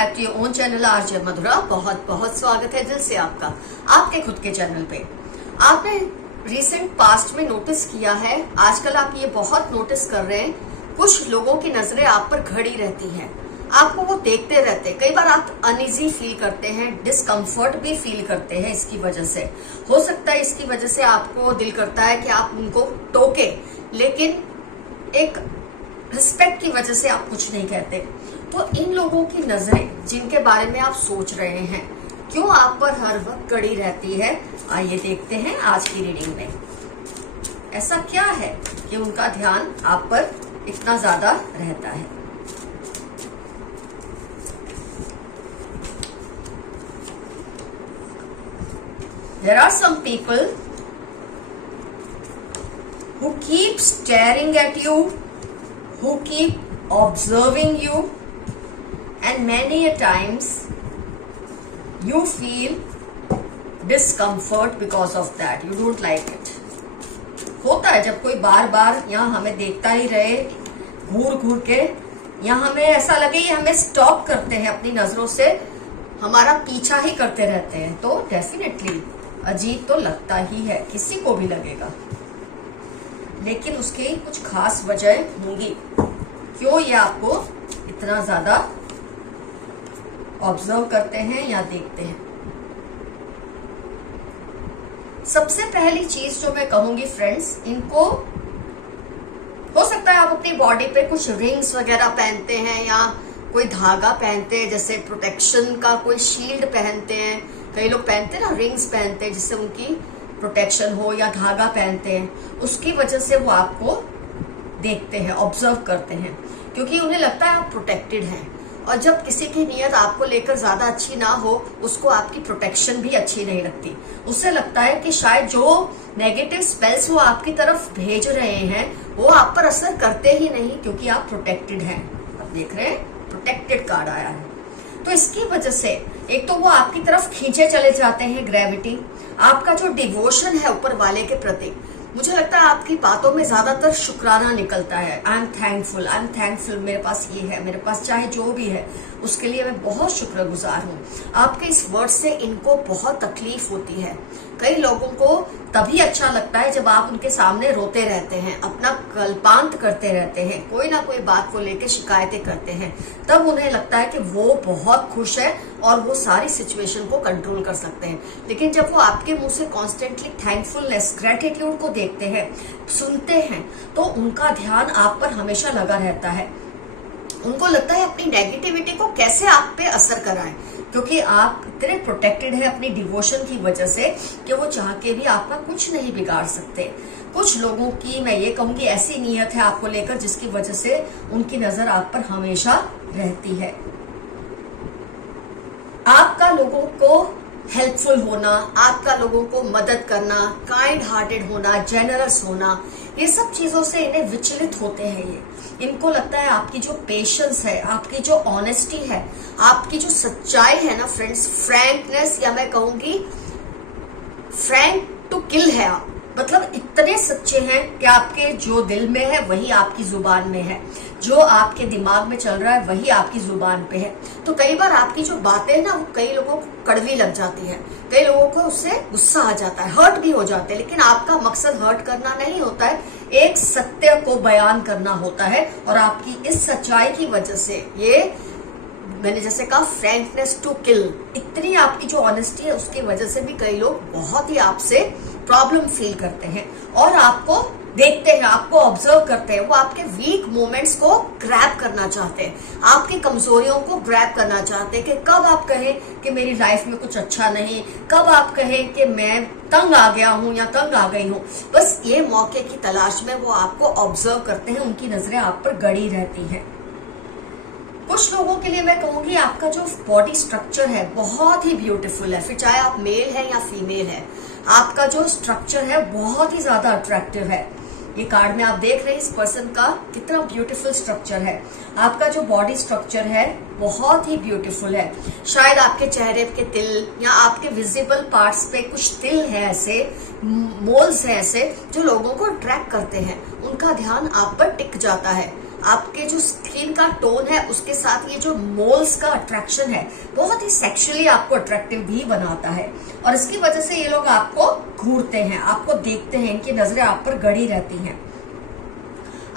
Back to your own channel RJ Madhura. बहुत बहुत स्वागत है दिल से आपका आपके खुद के चैनल पे। आपने रिसेंट पास्ट में नोटिस किया है, आजकल आप ये बहुत नोटिस कर रहे हैं, कुछ लोगों की नजरें आप पर खड़ी रहती हैं, आपको वो देखते रहते हैं। कई बार आप अनइजी फील करते हैं, डिस्कम्फर्ट भी फील करते हैं। इसकी वजह से हो सकता है, इसकी वजह से आपको दिल करता है कि आप उनको टोके, लेकिन एक रिस्पेक्ट की वजह से आप कुछ नहीं कहते। तो इन लोगों की नजरें जिनके बारे में आप सोच रहे हैं, क्यों आप पर हर वक्त कड़ी रहती है, आइए देखते हैं आज की रीडिंग में। ऐसा क्या है कि उनका ध्यान आप पर इतना ज्यादा रहता है। There are some people who keep staring at you, who keep observing you, and many a times you feel discomfort because of that. You don't like it. होता है जब कोई बार बार यहाँ हमें देखता ही रहे, घूर घूर के, यहाँ हमें ऐसा लगे ये हमें स्टॉप करते हैं अपनी नजरों से, हमारा पीछा ही करते रहते हैं, तो डेफिनेटली अजीब तो लगता ही है, किसी को भी लगेगा। लेकिन उसकी कुछ खास वजह होंगी, क्यों ये आपको इतना ज्यादा ऑब्जर्व करते हैं या देखते हैं। सबसे पहली चीज जो मैं कहूंगी फ्रेंड्स, इनको हो सकता है आप अपनी बॉडी पे कुछ रिंग्स वगैरह पहनते हैं या कोई धागा पहनते हैं, जैसे प्रोटेक्शन का कोई शील्ड पहनते हैं। कई लोग पहनते हैं ना, रिंग्स पहनते हैं जिससे उनकी प्रोटेक्शन हो, या धागा पहनते हैं, उसकी वजह से वो आपको देखते हैं, ऑब्जर्व करते हैं, क्योंकि उन्हें लगता है आप प्रोटेक्टेड हैं। और जब किसी की नीयत आपको लेकर ज्यादा अच्छी ना हो, उसको आपकी प्रोटेक्शन भी अच्छी नहीं लगती। उससे लगता है कि शायद जो नेगेटिव स्पेल्स वो आपकी तरफ भेज रहे हैं वो आप पर असर करते ही नहीं, क्योंकि आप प्रोटेक्टेड हैं। आप देख रहे हैं, प्रोटेक्टेड कार्ड आया है। तो इसकी वजह से एक तो वो आपकी तरफ खींचे चले जाते हैं, ग्रेविटी। आपका जो डिवोशन है ऊपर वाले के प्रति, मुझे लगता है आपकी बातों में ज्यादातर शुक्राना निकलता है। आई एम थैंकफुल, मेरे पास ये है, मेरे पास चाहे जो भी है उसके लिए मैं बहुत शुक्रगुजार हूँ। आपके इस वर्ड से इनको बहुत तकलीफ होती है। कई लोगों को तभी अच्छा लगता है जब आप उनके सामने रोते रहते हैं, अपना कल्पांत करते रहते हैं, कोई ना कोई बात को लेकर शिकायतें करते हैं, तब उन्हें लगता है कि वो बहुत खुश है और वो सारी सिचुएशन को कंट्रोल कर सकते हैं। लेकिन जब वो आपके मुंह से कॉन्स्टेंटली थैंकफुलनेस, ग्रेटिट्यूड को देखते हैं, सुनते हैं, तो उनका ध्यान आप पर हमेशा लगा रहता है। उनको लगता है अपनी नेगेटिविटी को कैसे आप पे असर कराएं, क्योंकि आप इतने प्रोटेक्टेड हैं अपनी डिवोशन की वजह से कि वो चाह के भी आपका कुछ नहीं बिगाड़ सकते। कुछ लोगों की मैं ये कहूंगी ऐसी नीयत है आपको लेकर, जिसकी वजह से उनकी नजर आप पर हमेशा रहती है। आपका लोगों को हेल्पफुल होना, आपका लोगों को मदद करना, काइंड हार्टेड होना, जेनरस होना, ये सब चीजों से इन्हें विचलित होते हैं। ये इनको लगता है आपकी जो पेशेंस है, आपकी जो ऑनेस्टी है, आपकी जो सच्चाई है ना फ्रेंड्स, फ्रैंकनेस, या मैं कहूंगी फ्रैंक टू किल है आप। मतलब इतने सच्चे हैं कि आपके जो दिल में है वही आपकी जुबान में है, जो आपके दिमाग में चल रहा है वही आपकी जुबान पे है। तो कई बार आपकी जो बातें हैं ना, वो कई लोगों को कड़वी लग जाती है, कई लोगों को उससे गुस्सा आ जाता है, हर्ट भी हो जाते हैं। लेकिन आपका मकसद हर्ट करना नहीं होता है, एक सत्य को बयान करना होता है। और आपकी इस सच्चाई की वजह से, ये मैंने जैसे कहा फ्रैंकनेस टू किल, इतनी आपकी जो ऑनेस्टी है उसकी वजह से भी कई लोग बहुत ही आपसे प्रॉब्लम फील करते हैं और आपको देखते हैं, आपको ऑब्जर्व करते हैं। वो आपके वीक मोमेंट्स को ग्रैब करना चाहते हैं, आपकी कमजोरियों को ग्रैब करना चाहते हैं कि कब आप कहें कि मेरी लाइफ में कुछ अच्छा नहीं, कब आप कहें कि मैं तंग आ गया हूं या तंग आ गई हूं। बस ये मौके की तलाश में वो आपको ऑब्जर्व करते हैं, उनकी नजरें आप पर गड़ी रहती हैं। कुछ लोगों के लिए मैं कहूंगी आपका जो बॉडी स्ट्रक्चर है बहुत ही ब्यूटीफुल है, फिर चाहे आप मेल है या फीमेल है, आपका जो स्ट्रक्चर है बहुत ही ज्यादा अट्रैक्टिव है। ये कार्ड में आप देख रहे हैं इस पर्सन का कितना ब्यूटीफुल स्ट्रक्चर है। आपका जो बॉडी स्ट्रक्चर है बहुत ही ब्यूटीफुल है। शायद आपके चेहरे के तिल या आपके विजिबल पार्ट्स पे कुछ तिल है, ऐसे मोल्स है ऐसे, जो लोगों को अट्रैक्ट करते हैं, उनका ध्यान आप पर टिक जाता है। आपके जो स्किन का टोन है उसके साथ ये जो मोल्स का अट्रैक्शन है बहुत ही सेक्सुअली आपको अट्रैक्टिव भी बनाता है, और इसकी वजह से ये लोग आपको घूरते हैं, आपको देखते हैं, इनकी नजरें आप पर गड़ी रहती हैं।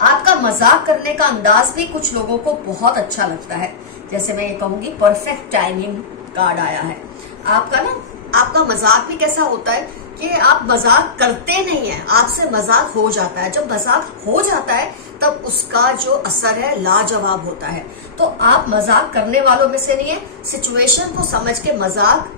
आपका मजाक करने का अंदाज भी कुछ लोगों को बहुत अच्छा लगता है। जैसे मैं ये कहूंगी परफेक्ट टाइमिंग कार्ड आया है आपका मजाक भी कैसा होता है कि आप मजाक करते नहीं है, आपसे मजाक हो जाता है। जब मजाक हो जाता है तब उसका जो असर है लाजवाब होता है। तो आप मजाक करने वालों में से नहीं है, सिचुएशन को समझ के मजाक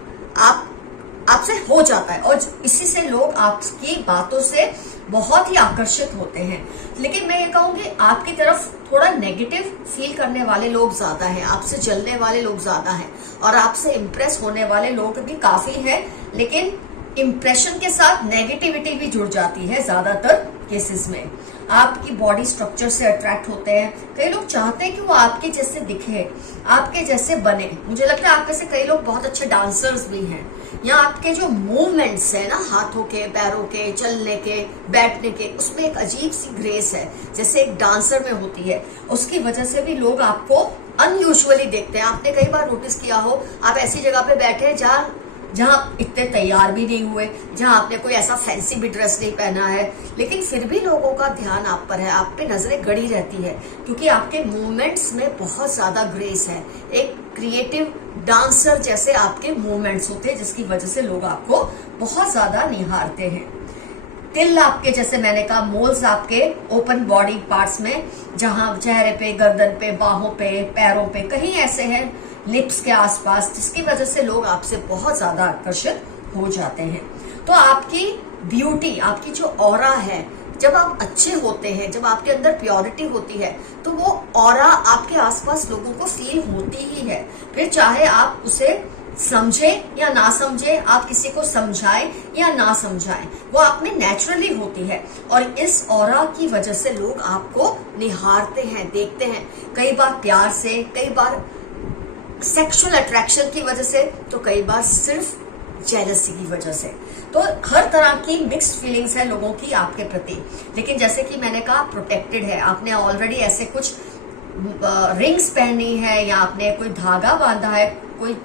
आपसे हो जाता है, और इसी से लोग आपकी बातों से बहुत ही आकर्षित होते हैं। लेकिन मैं ये कहूंगी आपकी तरफ थोड़ा नेगेटिव फील करने वाले लोग ज्यादा हैं, आपसे जलने वाले लोग ज्यादा हैं, और आपसे इम्प्रेस होने वाले लोग भी काफी हैं, लेकिन इम्प्रेशन के साथ नेगेटिविटी भी जुड़ जाती है ज्यादातर केसेस में। आपकी बॉडी स्ट्रक्चर से अट्रैक्ट होते हैं। कई लोग चाहते हैं कि वो आपके जैसे दिखे, आपके जैसे बने। मुझे लगता है आप में से कई लोग बहुत अच्छे डांसर्स भी हैं, या आपके जो मूवमेंट्स है ना, हाथों के, पैरों के, चलने के, बैठने के, उसमें एक अजीब सी ग्रेस है जैसे एक डांसर में होती है। उसकी वजह से भी लोग आपको अनयूजुअली देखते हैं। आपने कई बार नोटिस किया हो, आप ऐसी जगह पे बैठे जहां इतने तैयार भी नहीं हुए, जहां आपने कोई ऐसा फैंसी भी ड्रेस नहीं पहना है, लेकिन फिर भी लोगों का ध्यान आप पर है, आप पे नजरें गड़ी रहती है, क्योंकि आपके मूवमेंट्स में बहुत ज्यादा ग्रेस है। एक क्रिएटिव डांसर जैसे आपके मूवमेंट्स होते हैं, जिसकी वजह से लोग आपको बहुत ज्यादा निहारते हैं। तिल आपके, जैसे मैंने कहा, मोल्स आपके ओपन बॉडी पार्ट्स में, जहां चेहरे पे, गर्दन पे, बाहों पे, पैरों पे कहीं ऐसे हैं, लिप्स के आसपास, जिसकी वजह से लोग आपसे बहुत ज्यादा आकर्षित हो जाते हैं। तो आपकी ब्यूटी, आपकी जो ऑरा है, जब आप अच्छे होते हैं, जब आपके अंदर प्योरिटी होती है, तो वो ऑरा आपके आसपास लोगों को फील होती ही है। फिर चाहे आप उसे समझे या ना समझे, आप किसी को समझाएं या ना समझाएं, वो आप में नेचुरली होती है, और इस ऑरा की वजह से लोग आपको निहारते हैं, देखते हैं, कई बार प्यार से, कई बार सेक्सुअल अट्रैक्शन की वजह से, तो कई बार सिर्फ जेलसी की वजह से। तो हर तरह की मिक्स्ड फीलिंग्स है लोगों की आपके प्रति। लेकिन जैसे कि मैंने कहा, प्रोटेक्टेड है, आपने ऑलरेडी ऐसे कुछ रिंग्स पहनी है, या आपने कोई धागा बांधा है, कोई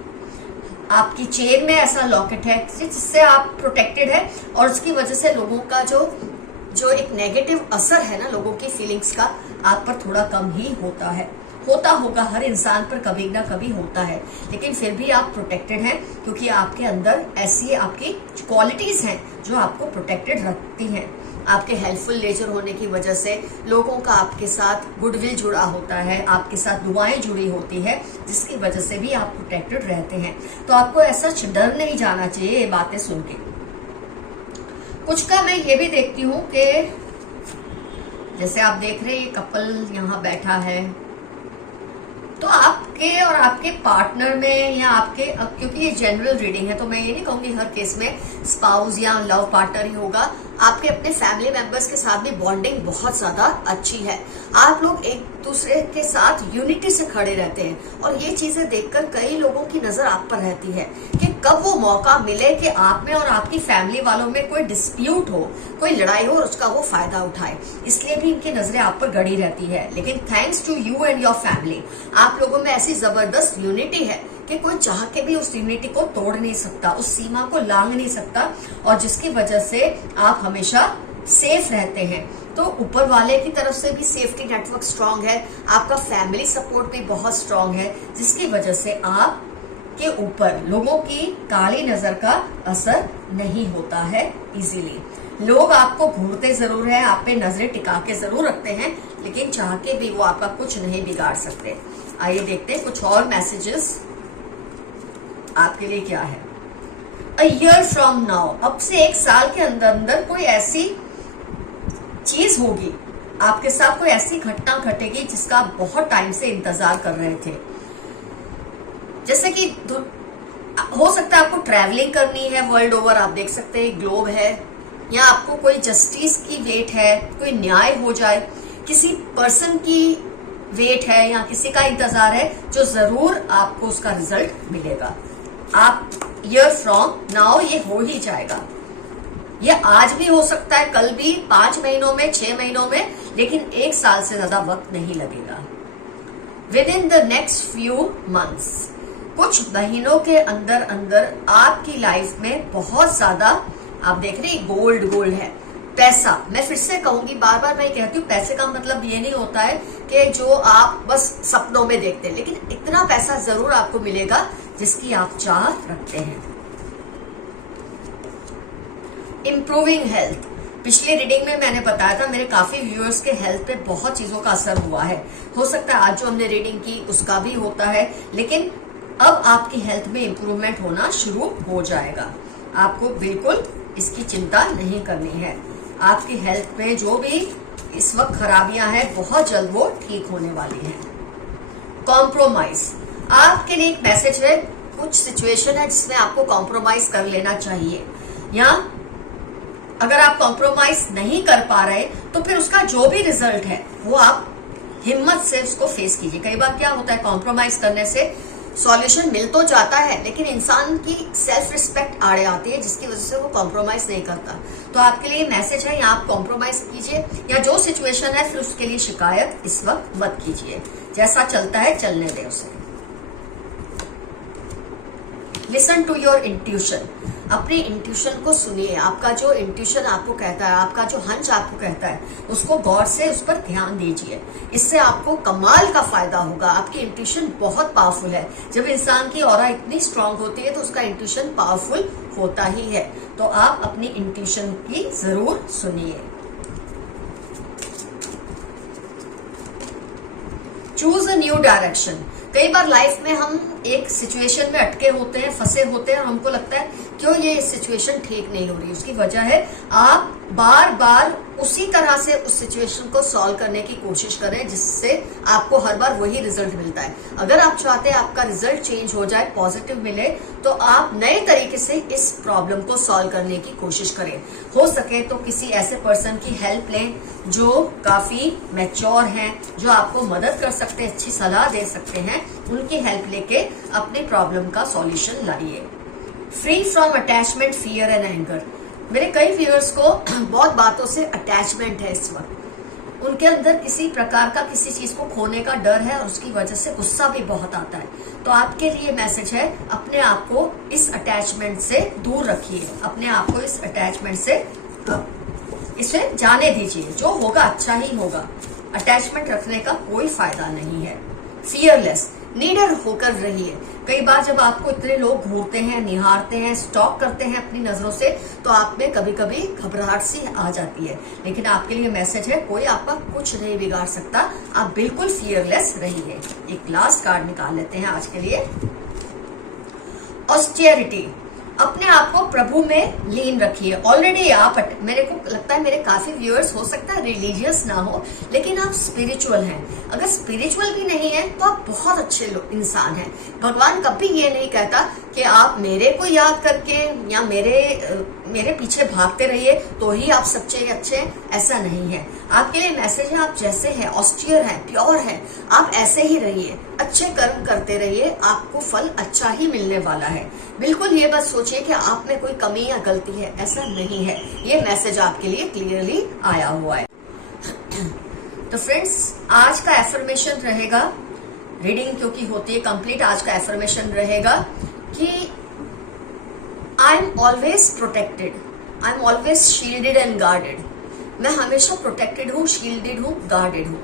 आपकी चेन में ऐसा लॉकेट है जिससे आप प्रोटेक्टेड है, और उसकी वजह से लोगों का जो एक नेगेटिव असर है ना, लोगों की फीलिंग्स का, आप पर थोड़ा कम ही होता है। होता होगा, हर इंसान पर कभी ना कभी होता है, लेकिन फिर भी आप प्रोटेक्टेड हैं, क्योंकि आपके अंदर ऐसी आपकी क्वालिटीज हैं जो आपको प्रोटेक्टेड रखती हैं। आपके हेल्पफुल नेचर होने की वजह से लोगों का आपके साथ गुडविल जुड़ा होता है, आपके साथ दुआएं जुड़ी होती है, जिसकी वजह से भी आप प्रोटेक्टेड रहते हैं। तो आपको ऐसा डर नहीं जाना चाहिए ये बातें सुन के। कुछ का मैं ये भी देखती हूँ कि जैसे आप देख रहे हैं, ये कपल यहाँ बैठा है, तो आपके और आपके पार्टनर में, या आपके, क्योंकि ये जनरल रीडिंग है, तो मैं ये नहीं कहूंगी हर केस में स्पाउस या लव पार्टनर ही होगा। आपके अपने फैमिली मेंबर्स के साथ भी बॉन्डिंग बहुत ज्यादा अच्छी है। आप लोग एक दूसरे के साथ यूनिटी से खड़े रहते हैं, और ये चीजें देखकर कई लोगों की नजर आप पर रहती है कि कब वो मौका मिले कि आप में और आपकी फैमिली वालों में कोई डिस्प्यूट हो, कोई लड़ाई हो, और उसका वो फायदा उठाए। इसलिए भी इनकी नजरें आप पर गड़ी रहती है। लेकिन thanks to you and your family, आप लोगों में ऐसी जबरदस्त यूनिटी है कि कोई चाह के भी उस यूनिटी को तोड़ नहीं सकता, उस सीमा को लांघ नहीं सकता, और जिसकी वजह से आप हमेशा सेफ रहते हैं। तो ऊपर वाले की तरफ से भी सेफ्टी नेटवर्क स्ट्रांग है, आपका फैमिली सपोर्ट भी बहुत स्ट्रांग है, जिसकी वजह से आप के ऊपर लोगों की काली नजर का असर नहीं होता है इजीली। लोग आपको घूरते जरूर है, आप पे नजरें टिका के जरूर रखते हैं, लेकिन चाह के भी वो आपका कुछ नहीं बिगाड़ सकते। आइए देखते हैं कुछ और मैसेजेस आपके लिए क्या है। अ ईयर फ्रॉम नाउ, अब से 1 साल के अंदर अंदर कोई ऐसी चीज होगी, आपके साथ कोई ऐसी घटना घटेगी जिसका आप बहुत टाइम से इंतजार कर रहे थे। जैसे कि हो सकता है आपको ट्रैवलिंग करनी है वर्ल्ड ओवर, आप देख सकते हैं ग्लोब है, या आपको कोई जस्टिस की वेट है, कोई न्याय हो जाए, किसी पर्सन की वेट है, या किसी का इंतजार है, जो जरूर आपको उसका रिजल्ट मिलेगा। आप ईयर फ्रॉम नाउ ये हो ही जाएगा। ये आज भी हो सकता है, कल भी, 5 महीनों में, 6 महीनों में, लेकिन 1 साल से ज्यादा वक्त नहीं लगेगा। With in the next few months, कुछ महीनों के अंदर अंदर आपकी लाइफ में बहुत ज्यादा, आप देख रहे हैं गोल्ड है, पैसा। मैं फिर से कहूंगी, बार बार मैं कहती हूँ, पैसे का मतलब ये नहीं होता है कि जो आप बस सपनों में देखते हैं, लेकिन इतना पैसा जरूर आपको मिलेगा जिसकी आप चाह रखते हैं। इम्प्रूविंग हेल्थ, पिछली रीडिंग में मैंने बताया था मेरे काफी व्यूअर्स के हेल्थ पे बहुत चीजों का असर हुआ है। हो सकता है आज जो हमने रीडिंग की उसका भी होता है, लेकिन अब आपकी हेल्थ में इम्प्रूवमेंट होना शुरू हो जाएगा। आपको बिल्कुल इसकी चिंता नहीं करनी है। आपकी हेल्थ में जो भी इस वक्त खराबियां हैं, बहुत जल्द वो ठीक होने वाली हैं। कॉम्प्रोमाइज, आपके लिए एक मैसेज है, कुछ सिचुएशन है जिसमें आपको कॉम्प्रोमाइज कर लेना चाहिए, या अगर आप कॉम्प्रोमाइज नहीं कर पा रहे तो फिर उसका जो भी रिजल्ट है वो आप हिम्मत से उसको फेस कीजिए। कई बार क्या होता है, कॉम्प्रोमाइज करने से सॉल्यूशन मिल तो जाता है, लेकिन इंसान की सेल्फ रिस्पेक्ट आड़े आती है, जिसकी वजह से वो कॉम्प्रोमाइज नहीं करता। तो आपके लिए मैसेज है, यहाँ आप कॉम्प्रोमाइज कीजिए, या जो सिचुएशन है फिर उसके लिए शिकायत इस वक्त मत कीजिए। जैसा चलता है चलने दें उसे। लिसन टू योर इंट्यूशन, अपने इंट्यूशन को सुनिए। आपका जो इंट्यूशन आपको कहता है, आपका जो हंच आपको कहता है, उसको गौर से उस पर ध्यान दीजिए। इससे आपको कमाल का फायदा होगा। आपकी इंट्यूशन बहुत पावरफुल है। जब इंसान की ऑरा इतनी स्ट्रांग होती है तो उसका इंट्यूशन पावरफुल होता ही है। तो आप अपनी इंट्यूशन की जरूर सुनिए। चूज अ न्यू डायरेक्शन, कई बार लाइफ में हम एक सिचुएशन में अटके होते हैं, फंसे होते हैं, और हमको लगता है क्यों ये सिचुएशन ठीक नहीं हो रही। उसकी वजह है आप बार बार उसी तरह से उस सिचुएशन को सॉल्व करने की कोशिश करें, जिससे आपको हर बार वही रिजल्ट मिलता है। अगर आप चाहते हैं आपका रिजल्ट चेंज हो जाए, पॉजिटिव मिले, तो आप नए तरीके से इस प्रॉब्लम को सॉल्व करने की कोशिश करें। हो सके तो किसी ऐसे पर्सन की हेल्प लें जो काफी मैच्योर हैं, जो आपको मदद कर सकते हैं, अच्छी सलाह दे सकते हैं। उनकी हेल्प लेके अपनी प्रॉब्लम का सॉल्यूशन लाइए। Free from attachment, fear and anger, मेरे कई व्यूअर्स को बहुत बातों से अटैचमेंट है इस वक्त। उनके अंदर किसी प्रकार का, किसी चीज को खोने का डर है, और उसकी वजह से गुस्सा भी बहुत आता है। तो आपके लिए मैसेज है, अपने आप को इस अटैचमेंट से दूर रखिए, अपने आप को इस अटैचमेंट से इसे जाने दीजिए। जो होगा अच्छा ही होगा। अटैचमेंट रखने का कोई फायदा नहीं है। फियरलेस, नीडर होकर रहिए। कई बार जब आपको इतने लोग घूरते हैं, निहारते हैं, स्टॉक करते हैं अपनी नजरों से, तो आप में कभी कभी घबराहट सी आ जाती है, लेकिन आपके लिए मैसेज है, कोई आपका कुछ नहीं बिगाड़ सकता। आप बिल्कुल फियरलेस रहिए। एक लास्ट कार्ड निकाल लेते हैं आज के लिए। ऑस्टेरिटी, अपने आप को प्रभु में लीन रखिए। ऑलरेडी आप, मेरे को लगता है मेरे काफी व्यूअर्स हो सकता है रिलीजियस ना हो, लेकिन आप स्पिरिचुअल हैं। अगर स्पिरिचुअल भी नहीं है तो आप बहुत अच्छे इंसान हैं। भगवान कभी ये नहीं कहता कि आप मेरे को याद करके या मेरे पीछे भागते रहिए तो ही आप सच्चे अच्छे हैं, ऐसा नहीं है। आपके लिए मैसेज है, आप जैसे हैं, ऑस्टियर हैं, प्योर हैं, आप ऐसे ही रहिए, अच्छे कर्म करते रहिए, आपको फल अच्छा ही मिलने वाला है। बिल्कुल ये बात सोचिए कि आप में कोई कमी या गलती है, ऐसा नहीं है। ये मैसेज आपके लिए क्लियरली आया हुआ है। तो फ्रेंड्स, आज का एफर्मेशन रहेगा, रीडिंग क्योंकि होती है कंप्लीट, आज का एफर्मेशन रहेगा कि I am always protected, I am always shielded and guarded. मैं हमेशा प्रोटेक्टेड हूँ, शील्डेड हूँ, गार्डेड हूँ।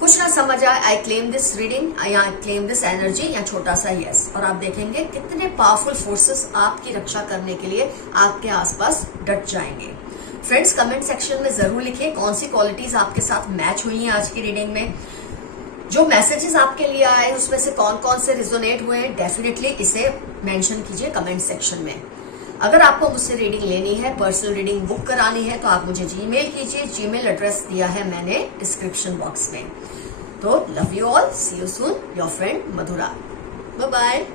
कुछ ना समझ आए, आई क्लेम दिस रीडिंग या आई क्लेम दिस एनर्जी, या छोटा सा यस, और आप देखेंगे कितने पावरफुल फोर्सेस आपकी रक्षा करने के लिए आपके आसपास डट जाएंगे। फ्रेंड्स, कमेंट सेक्शन में जरूर लिखिए कौन सी क्वालिटीज आपके साथ मैच हुई हैं आज की रीडिंग में। जो मैसेजेस आपके लिए आए उसमें से कौन कौन से रिजोनेट हुए हैं, डेफिनेटली इसे मेंशन कीजिए कमेंट सेक्शन में। अगर आपको मुझसे रीडिंग लेनी है, पर्सनल रीडिंग बुक करानी है, तो आप मुझे जीमेल कीजिए। जीमेल एड्रेस दिया है मैंने डिस्क्रिप्शन बॉक्स में। तो love you all, see you soon, your friend Madhura. Bye bye.